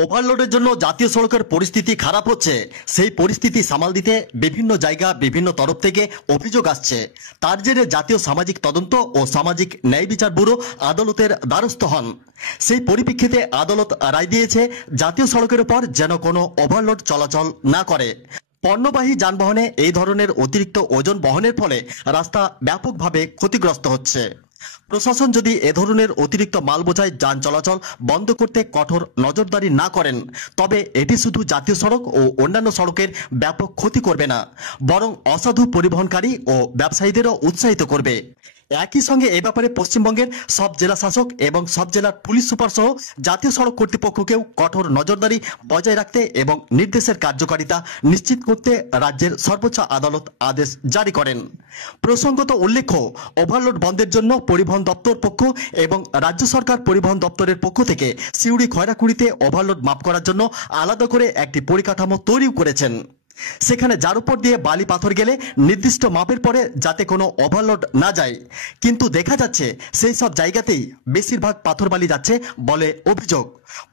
ওভারলোডের জন্য জাতীয় সড়কের পরিস্থিতি খারাপ হচ্ছে। সেই পরিস্থিতি সামাল দিতে বিভিন্ন জায়গা বিভিন্ন তরফ থেকে অভিযোগ আসছে। তার জেরে জাতীয় সামাজিক তদন্ত ও সামাজিক ন্যায় বিচার ব্যুরো আদালতের দ্বারস্থ হন। সেই পরিপ্রেক্ষিতে আদালত রায় দিয়েছে জাতীয় সড়কের উপর যেন কোনো ওভারলোড চলাচল না করে। পণ্যবাহী যানবাহনে এই ধরনের অতিরিক্ত ওজন বহনের ফলে রাস্তা ব্যাপকভাবে ক্ষতিগ্রস্ত হচ্ছে। প্রশাসন যদি এ ধরনের অতিরিক্ত মাল বোঝাই যান চলাচল বন্ধ করতে কঠোর নজরদারি না করেন, তবে এটি শুধু জাতীয় সড়ক ও অন্যান্য সড়কের ব্যাপক ক্ষতি করবে না, বরং অসাধু পরিবহনকারী ও ব্যবসায়ীদেরও উৎসাহিত করবে। একই সঙ্গে এ ব্যাপারে পশ্চিমবঙ্গের সব জেলা শাসক এবং সব জেলার পুলিশ সুপার সহ জাতীয় সড়ক কর্তৃপক্ষকেও কঠোর নজরদারি বজায় রাখতে এবং নির্দেশের কার্যকারিতা নিশ্চিত করতে রাজ্যের সর্বোচ্চ আদালত আদেশ জারি করেন। প্রসঙ্গত উল্লেখ্য, ওভারলোড বন্ধের জন্য পরিবহন দপ্তর পক্ষ এবং রাজ্য সরকার পরিবহন দপ্তরের পক্ষ থেকে সিউড়ি খয়রাকুড়িতে ওভারলোড মাপ করার জন্য আলাদা করে একটি পরিকাঠামো তৈরিও করেছেন। সেখানে যার উপর দিয়ে বালি পাথর গেলে নির্দিষ্ট মাপের পরে যাতে কোনো ওভারলোড না যায়, কিন্তু দেখা যাচ্ছে সেই সব জায়গাতেই বেশিরভাগ পাথর বালি যাচ্ছে বলে অভিযোগ।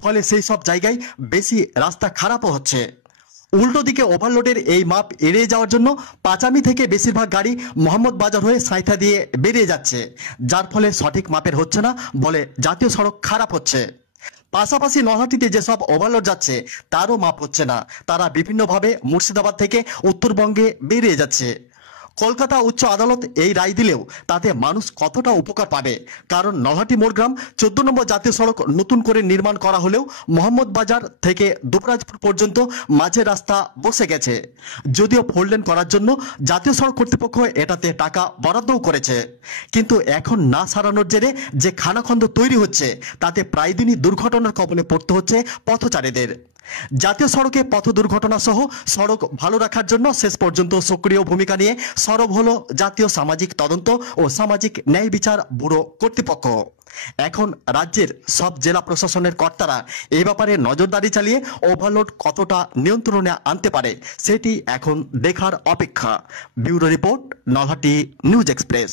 ফলে সেই সব জায়গায় বেশি রাস্তা খারাপও হচ্ছে। উল্টো দিকে ওভারলোডের এই মাপ এড়িয়ে যাওয়ার জন্য পাঁচামি থেকে বেশিরভাগ গাড়ি মোহাম্মদ বাজার হয়ে সাঁইথা দিয়ে বেরিয়ে যাচ্ছে, যার ফলে সঠিক মাপের হচ্ছে না বলে জাতীয় সড়ক খারাপ হচ্ছে। পাশাপাশি নলহাটিতে যেসব ওভারলোড যাচ্ছে তারও মাপ হচ্ছে না, তারা বিভিন্নভাবে মুর্শিদাবাদ থেকে উত্তরবঙ্গে বেরিয়ে যাচ্ছে। কলকাতা উচ্চ আদালত এই রায় দিলেও তাতে মানুষ কতটা উপকার পাবে, কারণ নলহাটি মোড়গ্রাম 14 নম্বর জাতীয় সড়ক নতুন করে নির্মাণ করা হলেও মোহাম্মদ বাজার থেকে দুবরাজপুর পর্যন্ত মাঝের রাস্তা বসে গেছে। যদিও ফোরলেন করার জন্য জাতীয় সড়ক কর্তৃপক্ষ এটাতে টাকা বরাদ্দও করেছে, কিন্তু এখন না সারানোর জেরে যে খানাখন্দ তৈরি হচ্ছে তাতে প্রায় দিনই দুর্ঘটনার কবলে পড়তে হচ্ছে পথচারীদের। জাতীয় সড়কে পথ দুর্ঘটনা সহ সড়ক ভালো রাখার জন্য শেষ পর্যন্ত সক্রিয় ভূমিকা নিয়ে সরব হলো জাতীয় সামাজিক তদন্ত ও সামাজিক ন্যায় বিচার ব্যুরো কর্তৃপক্ষ। এখন রাজ্যের সব জেলা প্রশাসনের কর্তারা এই ব্যাপারে নজরদারি চালিয়ে ওভারলোড কতটা নিয়ন্ত্রণে আনতে পারে সেটি এখন দেখার অপেক্ষা। Bureau report, Nalhati news express.